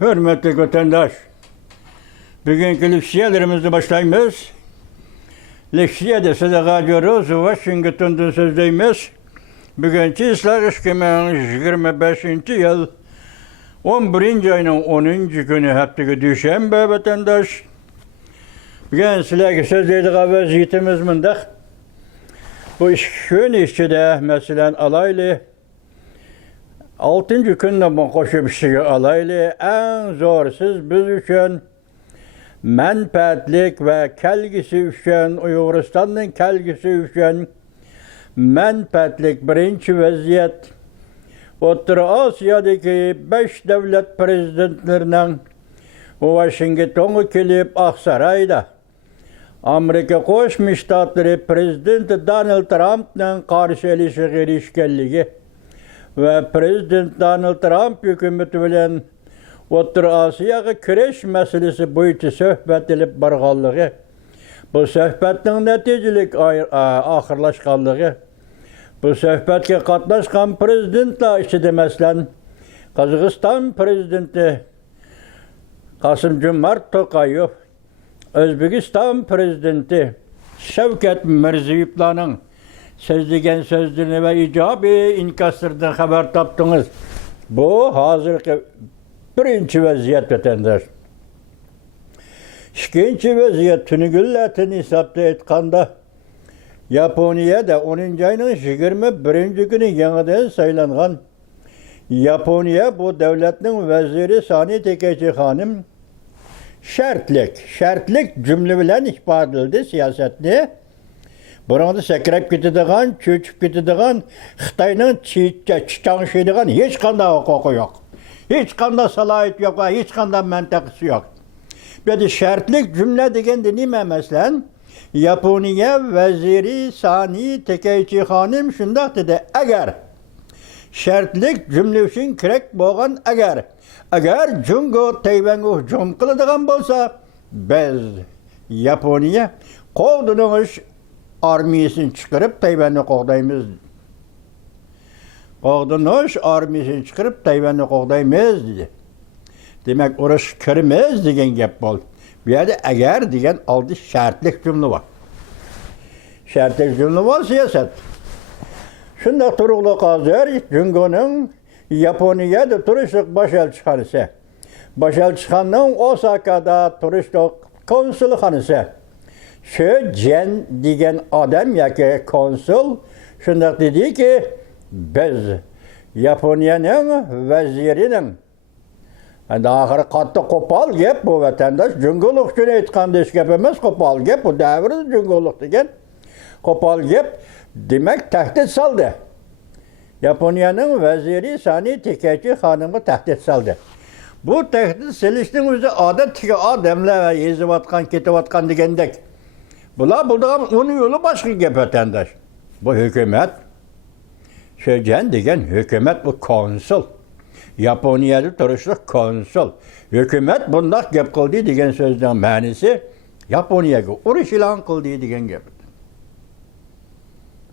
Hürmetli vatandaş, bugünkü leksiyalarımızı başlayımız. Leksiyada sadaka diyoruz, Washington'dan sözdeyimiz. Bugünkü İslam 2025 yıl 11. ayının 10. günü haftaga düşenbe vatandaş. Bugün sizlerge sözdeydik vaziyetimiz mındak. Bu gün içinde mesela alaylı 6. günde bu koşu alaylı en zorsuz biz üçün menfaatlik ve kelgisi üçün Uyguristan'ın kelgisi üçün menfaatlik birinci vaziyet Orta Asya'daki 5 devlet prezidentlerinin Washington'a kelip Aksaray'da Amerika Koşmuş Ştatları Prezidenti Donald Trump'ın karşılışı girişkenliği ve Prezident Donald Trump hükümeti bilen Orta Asya'ya kireç meselesi boyutu söhbet edilip barğanlığı, bu söhbetin neticelik ahırlaşkanlığı, bu söhbetke katlaşkan prezidentler işte mesela Kazakistan Prezidenti Kasım-Jomart Tokayev, Özbekistan Prezidenti Şevket Mirziyoyev'nin sözlegen sözlerini ve icabi inkaslarından haber taptınız. Bu hazırki birinci vaziyet vatandaş. İkinci vaziyet tünügülletin hesapta etkanda Japonya'da 10. ayının 21. günü yeniden sayılanan Japonya bu devletin veziri Sani Tekeci Hanım şartlık cümle bilen ifade edildi siyasetli. Burada sekrep gittiğin, çöçüp gittiğin, Xitay'ın çiçeğin hiç kanda hukuku yok. Hiç kanda salayet yok, hiç kanda mentekisi yok. Bir de şartlık cümle degen nime mesela? Japonya veziri Sani Tekeichi Hanım şundak dedi, eğer şartlık cümle için kirek boğan eğer Jungo Tayvan'ı hücum kılıdığın bolsa, biz Japonya kovdunuz armiyasını çıkarıp Tayvan'ı kovdayımız. Kovdunuz armiyasını çıkarıp Tayvan'ı kovdayımız dedi. Demek orası kirmez degen gep bol. Bir yerde eğer degen aldı şartlık cümle var. Şartlık cümle var siyaset. Şunda turuklu hazır, Jungo'nun Japonya'da turistik başelçihanısı. Başelçihanın Osaka'da turistik konsulhanısı. Şu Jen degen adam yaki konsul şunda dedi ki biz Japonya'nın vezirinin ahir katı kopal gep bu vatandaş cüngoluk için etkandı iş gepemez kopal gep bu devrde cüngoluk degen kopal gep demek tehdit saldı. Japonya'nın veziri Sani Tekeichi Hanım'ı tehdit saldı. Bu tehdit seliştin özü adet adamla yezivatkan ketivatkan degendek. Bula bulduğum onun yolu başka gep vatandaş. Bu hükümet Şöcen degen hükümet bu konsul. Japonya'da turistlik konsul. Hükümet bundak gep kıldı degen sözden manisi Japonya'ga uruş ilan kıldı degen gep.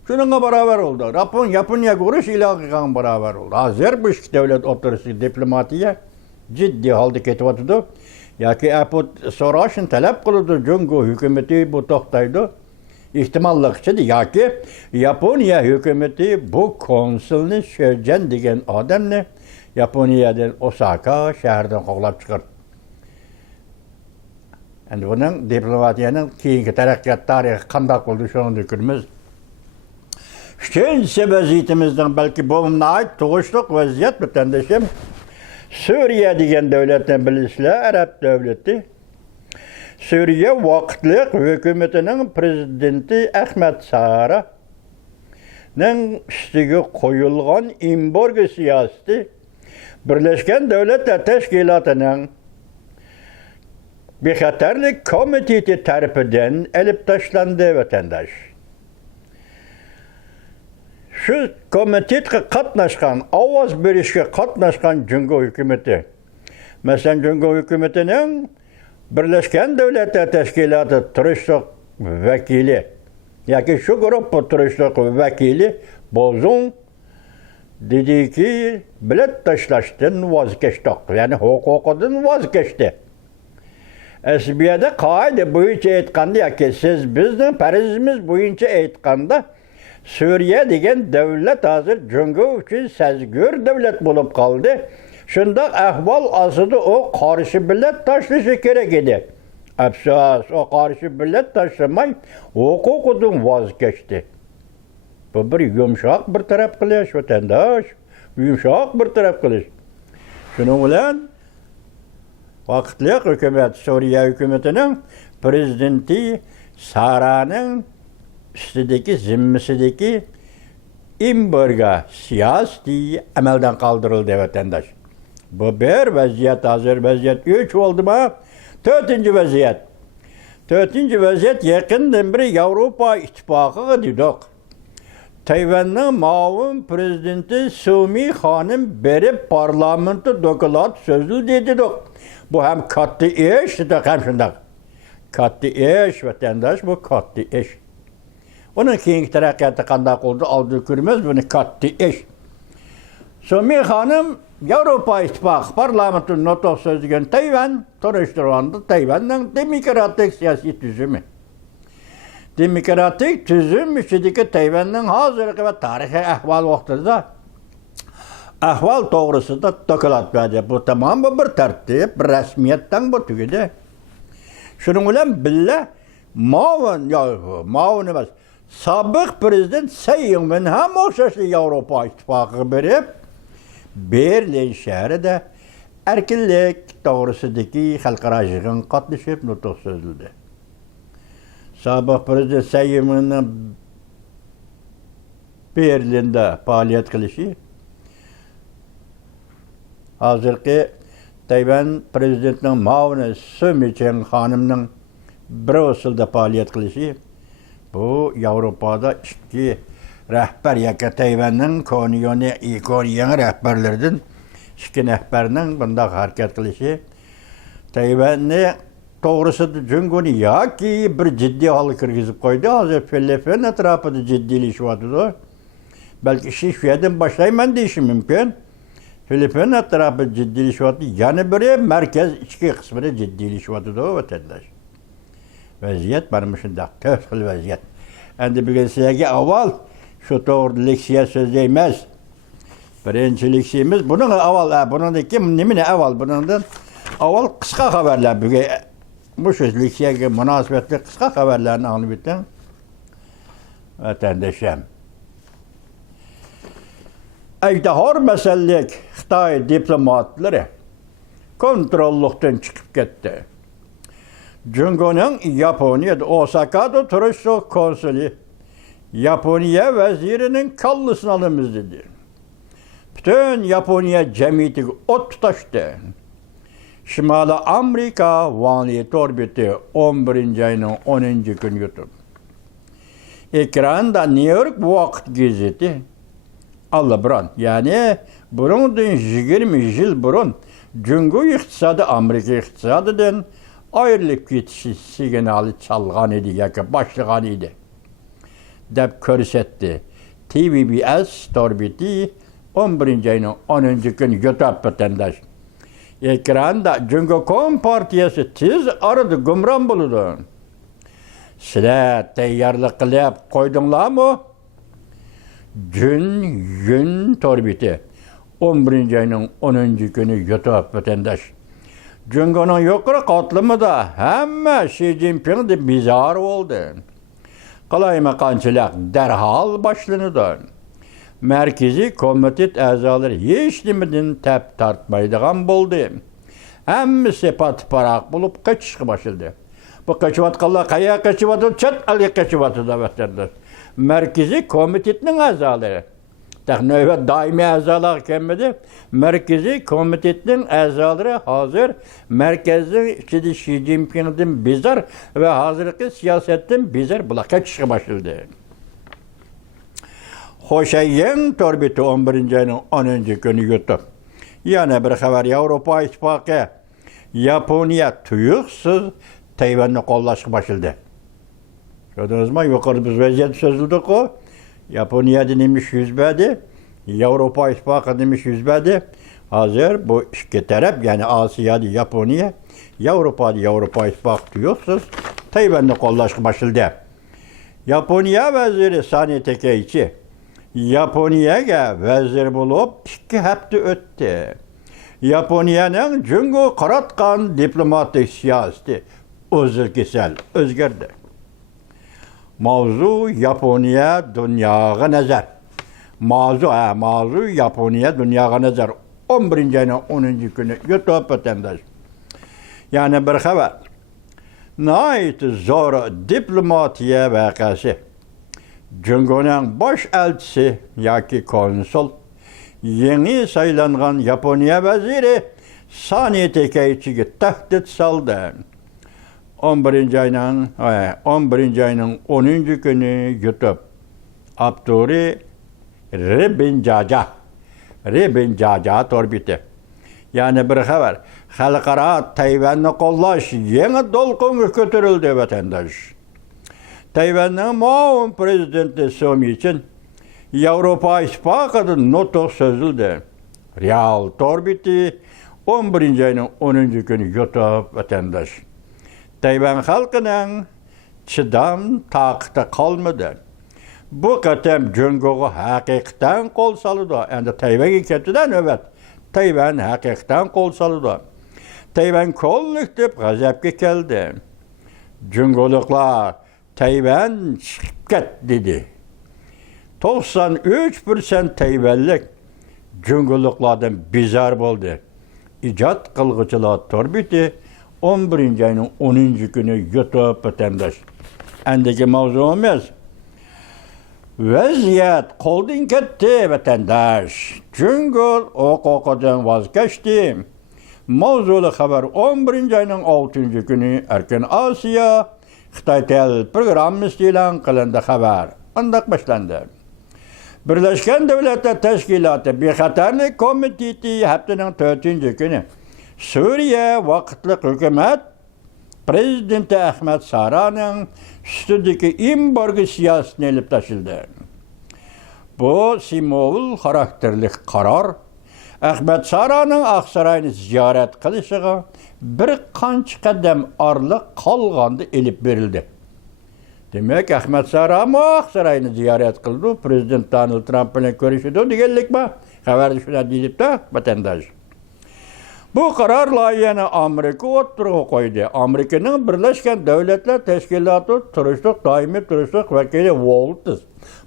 Şununla beraber oldu. Japonya'ga uruş ilan kılgan beraber oldu. Hazır bu iki devlet oturuşu diplomatiye ciddi halde ketivatıdı. Yaki apot soraşın talep kıldı Jungo hükümeti bu tohtaydı. İhtimallık içinde yaki Japonya hükümeti bu konsulunu Şöcen degen adamını Japonya'dan Osaka şehirden kovlap çıkar. Yani bunun diplomatiyanın keyinki terakkiyat tarihi kandak oldu şunu dökülmez. Üçüncü vaziyetimizden belki boğumuna ait tuğuşluk vaziyet vatandaşım. Suriye degen devletten bilisle Arap devleti. Suriye vakitlik hükümetinin prezidenti Ahmet Sara'nın üstüge koyulgan embargo siyaseti Birleşken Devletler Teşkilatı'nın Bexatarlık Komiteti tarafından elip taşlandı vatandaş. Şu komitetke katnaşkan, avaz berişke katnaşkan Jungo hükümeti. Mesela Jungo hükümetinin Birleşken Devletler Teşkilatı turistlik vekili, yaki şu grup turistlik vekili Bozun dedi ki bilet taşlaştın vazgeçtik. Yani hukukudun vazgeçti. Esbiyede kaide boyunca aytqanda yoki siz bizning farzimiz boyunca aytqanda Suriye degan davlat hozir Jungo uchun sezgur davlat bo'lib qoldi. Shundoq ahvol ostida o qarshi bilet tashlashi kerak edi. Afsus, o qarshi bilet tashlamay huquqidan voz kechdi. Bu bir yumshoq bir taraf qilish vatandosh, yumshoq bir taraf qilish. Shuning bilan vaqtli hukumat, Suriye hukumatining prezidenti Saraning ustidagi zimmisidagi embargo siyosiy amaldan qoldirildi vatandosh. Bu bir vaziyat, hozir vaziyat 3 bo'ldimi? 4-chi vaziyat. 4-chi vaziyat yaqindan beri Yevropa ittifoqiga dedik. Tayvanning muavin prezidenti Sumi xonim berib parlamentda doklad so'zladi dedik. Bu ham katta ish, dedik ham shunday. Katta ish vatandosh, bu katta ish. Onun keyingi taraqqiyoti qanday qoldi, oldi ko'ramiz, buni katta ish. Sumi xonim Yevropa İttifaqı parlamentinin nutq so'zlagan Tayvan tanishtirganda Tayvanning demokratik siyosiy tuzumi. Demokratik tuzum ichidagi Tayvanning hozirgi va tarixiy ahvol vaqtida ahvol to'g'risida doklad berdi. Bu tamom bir tartib, bir rasmiyatdan bu tugadi. Shuning bilan billa muavin emas, sobiq prezident Tsay Ing-wen ham o'xshashli Yevropa İttifaqıga berib Berlin shahrida erkinlik to'g'risidagi xalqaro yig'in qatnashib nutq so'zladi. Sobiq prezident Tsay Ing-wenning Berlinda faoliyat qilishi hozirgi Tayvan prezidentining muavini Sumi xonimning Brusselda faoliyat qilishi bu Yevropada ikki rahbar yoki Tayvanning koniyoni yangi rahbarlaridan ikki rahbarning bunday harakat qilishi Tayvanni to'g'risida Jungoni yoki bir jiddiy holga kirgizib qo'ydi. Hozir Filippin atrofida jiddiylashyapti. Balki ish shu yerdan boshlayman deyishi mumkin. Filippin atrofida jiddiylashyapti. Yana biri markaz ichki qismida jiddiylashyapti vatandosh. Vaziyat mana shunday to'rt xil vaziyat. Endi bugun sizlarga avval shu to'g'ri leksiya so'zlaymiz. Birinchi leksiyamiz buning avval, buningdagi nimani avval, buningdan avval qisqa xabarlar. Bugun bu shu leksiyaga munosabatli qisqa xabarlarni olib o'tdim. Vatandoshim. Ajdahor masalalik Xitoy diplomatlari kontrollikdan chiqib ketdi. Jungoning Yaponiyada Osakada turish konsuli Yaponiya vazirining kallasini olamiz dedi. Bütün Yaponiya jamiyatiga o't tutashdi. Shimoliy Amerika valiyyat orbiti 11-ayning 10-kuni yutib. Ekranda New York vaqt gazeti Allabiron, ya'ni bundan 20 yil burun Jungo iqtisodi Amerika iqtisodidan ayrılıp ketişi signali çalgan idi yoki başlagan idi deb ko'rsatdi. TVBS torbiti 11-ayning 10-kuni yutib vatandosh. Ekranda Jungo partiyasi tez arada gumron bo'ldi. Sizlar tayyorlik qilib qo'ydinglarmi? Yun torbiti 11-ayning 10-kuni yutib vatandosh. Jungoning yuqori qatlamida hamma Xi Jinping deb bezor bo'ldi. Qalaymaqonchilik darhol boshlanadi. Markaziy komitet a'zolari hech nimadan tap tortmaydigan bo'ldi. Hammasi patparaq bo'lib qochishga boshladi. Bu qochayotganlar qayerga qochayotdi? Chet elga qochayotdi vatandosh. Markaziy komitetning a'zolari növbət daimi əzalar kəmmədi. Mərkəzi komitetinin əzaları hazır mərkəzin içində Xi Jinping'dən bizar və hazırki siyasətdən bizar bulaqqa çıxı başladı. Xoşayın torbiti 11-ayning 10-kuni yutib. Yana bir xabar, Yevropa İttifaqı Yaponiya tuyuqsiz Tayvanni qo'llashga başladı. Gördünüzmü? Yuqorida biz vaziyat so'zildik-ku. Yaponiyada nima yuz berdi? Avrupa İttifakı demiş yüzmedi. Hazır bu iki taraf yani Asya'da Japonya, Avrupa'da Avrupa İttifakı diyorsunuz. Tayvan'la kollaşma başladı. Japonya veziri Sani Takeichi Japonya'ya vezir bulup 2 hafta öttü. Japonya'nın Jungo qaratqan diplomatik siyaseti özgürdi. Mavzu Japonya dünyaga nazar. Mavzu Japonya dünyaga nazar. 11. ayının 10. günü YouTube vatandaş. Yani bir haber. Nait zor diplomatiya vakası. Jungo'nun baş elçisi yoki konsul yeni saylangan Japonya veziri Sani Takeichi'ga tahdid saldı. 11. ayının 10. günü YouTube Abduri Ribincaca torbiti. Yani bir haber. Halkara Tayvan'ı kollaş yeni dolkunu götürüldü vatandaş. Tayvan'ın muavin prezidenti Somi için Avrupa İttifakı'nın notu sözüldü. Real torbiti 11. ayının 10. günü YouTube vatandaş. Tayvan halkının çıdam takıtı kalmadı. Bu katem Jungo'ga hakikaten kol salıdı. Yani Tayvan'ı kötüden evet. Tayvan hakikaten kol salıdı. Tayvan kollektif gazapga keldi. Jungo'luklar Tayvan çıkıp ket dedi. 93% Tayvanlik Jungo'luklardan bizar oldu. İcat kılgıçılar torbiti 11. ayının 10. günü YouTube vatandaş. Endeki mavzumuz vaziyet qo'ldan ketdi vatandaş. Jungo huquqidan voz kechdi. Mavzuli xabar 11. ayının 6. günü Erkin Asiya Xitoy Tel programmasi e'lon qilindi xabar. Andaq boshlandi. Birleşken Devletler Teşkilatı Bexatarlik Komiteti haftanın 4. günü Suriye vaqtliq hukumat Prezidenti Ahmed Sara'nın üstündeki embargo siyasetini elip taşıldı. Bu simbol karakterli karar Ahmed Sara'nın Aksaray'ını ziyaret kılışıga bir qancha qadam arlık kalgandı elip verildi. Demek Ahmed Sara mı Aksaray'ını ziyaret kıldı, Prezident Donald Trump ile görüşüdü degellik mi? Haber şuna deyip de vatandaş. Bu karar layihini Amerika oturuğa koydu. Amerika'nın Birleşken Devletler Teşkilatı Turuşluk Daimi Turuşluk Vekili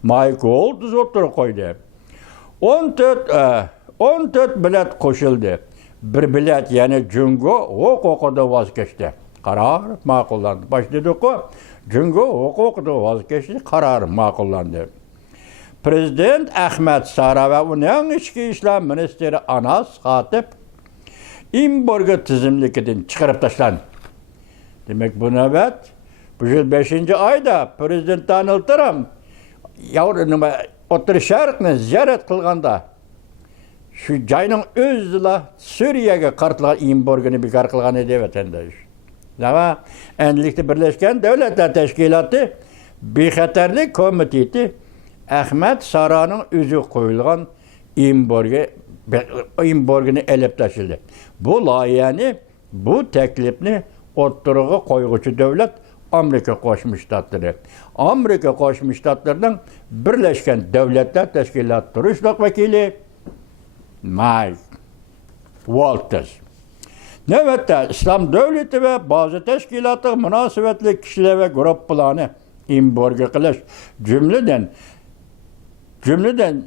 Mike Waltz oturuğa koydu. 14 bilet koşuldu. Bir bilet yani Jungo hukukuda vazgeçti. Karar makullandı. Başladık o. Jungo hukukuda vazgeçti. Karar makullandı. Prezident Ahmed Sara ve onun İçki İşler Ministeri Anas Hatip embargo tizimlikidan çıkarıp taşlandı. Demek bu nöbet bu yıl 5. ayda Prezident Donald Trump O'rta Sharqni ziyorat qilganda shu joyning o'zida Suriyaga qartilgan embargoni bekor qilgan edi vatandosh. Va endilikda Birleşken Devletler Teşkilatı Bexatarlik Komiteti Ahmed Sara'nın o'zi qo'yilgan embargoni elib tashildi. Bu layihani, bu teklifni o'ttirg'i qo'yg'uchi davlat Amerika Qo'shma Shtatlari. Amerika Qo'shma Shtatlarining Birleşken Devletler Teşkilatı turishliq vakili Mike Waltz. Navbatda İslam Devleti ve bazı teşkilatı münasebetli kişiler ve gruplarını embargo qilish cümleden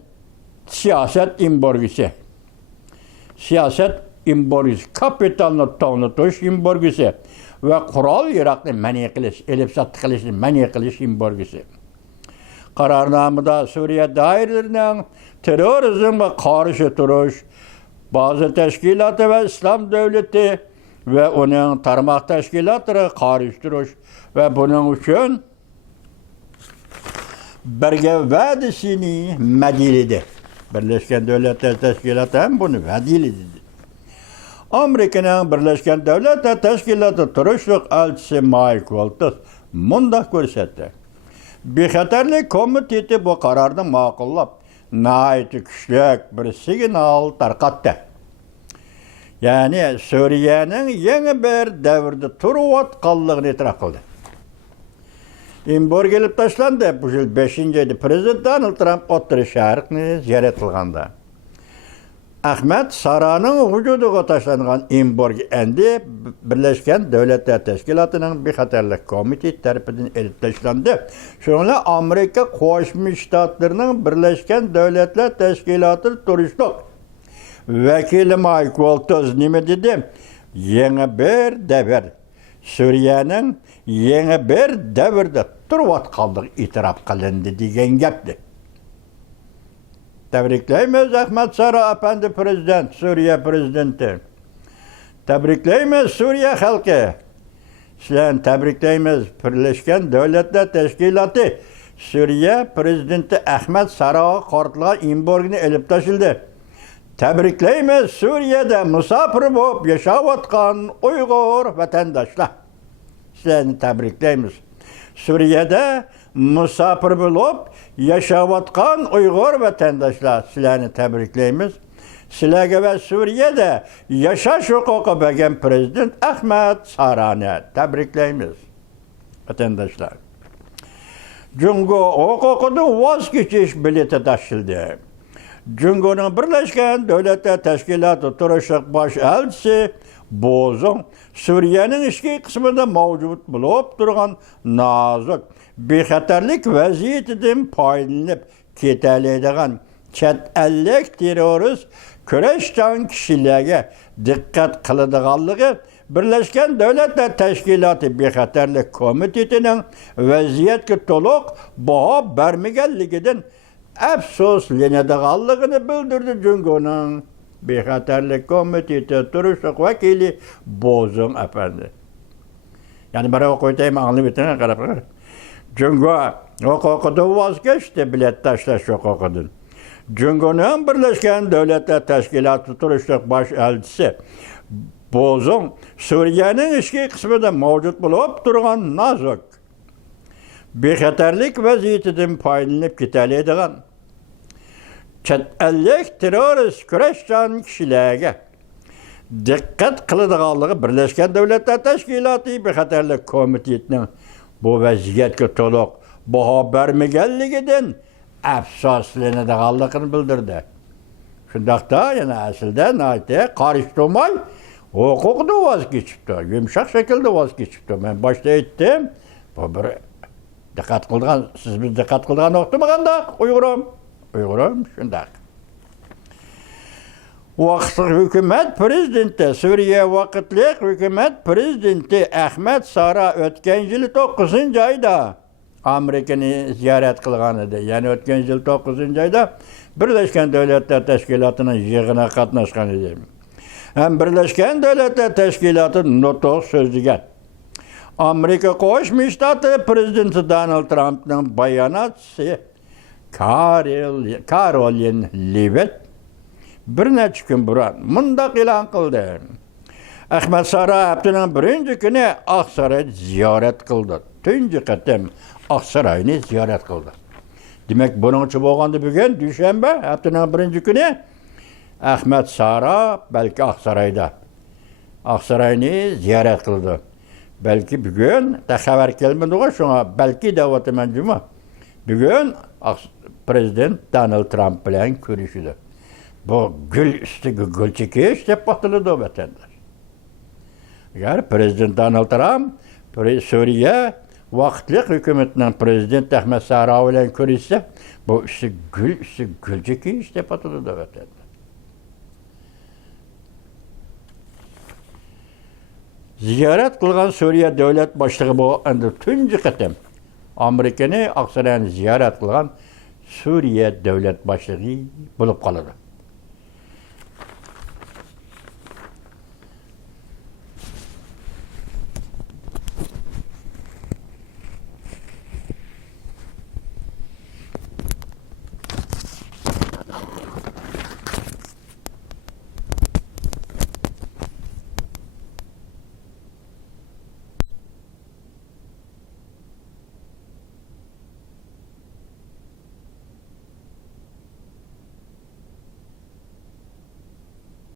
siyaset embargosu. Siyaset embargosu, kapitalni to'g'natish embargosu ve qurol yarog'ni man qilish, elib sotib qilishni man qilish embargosu. Qarornomada Suriye doiralarining terrorizmga qarshi turish, bazı teşkilatı ve İslam Devleti ve onun tarmak teşkilatları qarshi turish ve bunun için birge va'dasini madilidi. Birleşken Devletler Teşkilatı hem bunu vadilidi. Amerika'nın Birleşken Devletler Teşkilatı turuşluq elçisi Mike Waltz mundaq ko'rsatdi. Bexatarlik komiteti bu kararını ma'qullab, nayeti küçlük bir signal tarqatdı. Yani Suriye'nin yeni bir devirde turvatqanlığını etiraf qildi. İmbor gelip taşlandı. Bu yıl 5. Prezident Donald Trump O'rta Şark'ni ziyaret qilganda. Ahmet Sara'nın vücuduga taşlangan İmborg endi Birleşken Devletler Teşkilatı'nın Bexatarlik Komiteti tarafından elip taşlandı. Şöyle Amerika Qo'shma Shtatlarının Birleşken Devletler Teşkilatı turuşluq vekili Mike Waltz nima dedi? Yeni bir devir. Suriye'nin yeni bir devirde turvatqanlıq itiraf qilindi degan gapdi. Tebriklaymiz Ahmet Sara Efendi Prezident, Suriye Prezidenti. Tebriklaymiz Suriye halkı. Sizlerni tebriklaymiz Birleşken Devletler Teşkilatı. Suriye Prezidenti Ahmet Sara'ga qartilgan İmborgni elib taşıldı. Tebriklaymiz Suriye'de musafir bo'lib yaşayotgan Uyg'ur vatandaşlar. Sizlerni tebriklaymiz. Suriye'de musafir bo'lib yaşayotgan Uyg'ur vatandaşlar. Sizlerni tebriklaymiz. Sizlarga ve Suriye'de yaşaş huquqi bergan Prezident Ahmet Sara'ni tebriklaymiz. Vatandaşlar. Jungo huquqidan voz kechish bileti taşıldı. Jungo'nun Birleşken Devletler Teşkilatı turuşluq baş elçisi Bozun Suriye'nin ichki qismida mavjud bo'lib turgan nozik bexatarlik vaziyatidan foydalanib ketalaydigan chet ellik terrorist kurashchan kishilarga diqqat qiladiganligi Birleşken Devletler Teşkilatı Bexatarlik Komitetining vaziyatga to'liq baho bermaganligidan afsuslanadiganligini bildirdi. Jungo'ning Bexatarlik Komiteti turuşluq vakili Bozun Efendi. Yani bana koyayım anlayıp etene qarab. Jungo huquqidan voz kechdi, bilet tashlash huquqidan. Jungo'ning Birleşken Devletler Teşkilatı turuşluq baş elchisi Bozun Suriye'nin ichki qismida mavjud bo'lib turgan nozik bexatarlik vaziyatidan foydalanib ketalaydigan chet ellik terrorist kurashchan kishilarga diqqat qiladiganligi Birleşken Devletler Teşkilatı Bexatarlik Komitetining bu vaziyatga to'liq baho bermaganligidan afsuslanadiganligini bildirdi. Shundaqda yana aslida nayte qarishtirmay huquqdan voz kechibdi. Yumshoq shaklda voz kechibdi. Men boshda aytdim, bu bir diqqat qilgan, siz biz diqqat qilgan o'qitmaganda Uyg'urim shundaq. Vaqtli hukumat prezidenti, Suriye vaqtli hukumat prezidenti Ahmet Sara o'tgan yil 9-oyda Amerikani ziyorat qilgan edi. Ya'ni o'tgan yil 9-oyda Birleşken Devletler Teşkilatı'nın yig'inida qatnashgan edi. Hem Birleşken Devletler Teşkilatı nutq so'zlagan. Amerika Qo'shma Shtatlar Prezidenti Donald Trump'ning bayonotchisi Caroline Levitt bir necha kun burun mundaq e'lon qildi. Ahmet Sara haftaning birinchi kuni Oqsaroy ziyorat qildi. Tunji qatim Oqsaroyni ziyorat qildi. Demak, buningcha bo'lganda bugun dushanba haftaning birinchi kuni Ahmet Sara belki Oqsaroyni ziyorat qildi. Belki bugün de xabar kelmedi o şuna belki davatıman cuma. Bugün Prezident Donald Trump bilan görüşüdü. Bu gül üstüge gül çekiş dep batılıdı o vatandaş. Eğer Prezident Donald Trump Suriye vaqtlik hükümetinin Prezident Ahmet Sara bilan görüşse bu üstü gül çekiş dep batılıdı o vatandaş. Ziyaret qilgan Suriye devlet başlığı bu endi tunji qatim Amerikani Oqsaroyni ziyaret qilgan Suriye devlet başlığı bo'lib qoladi.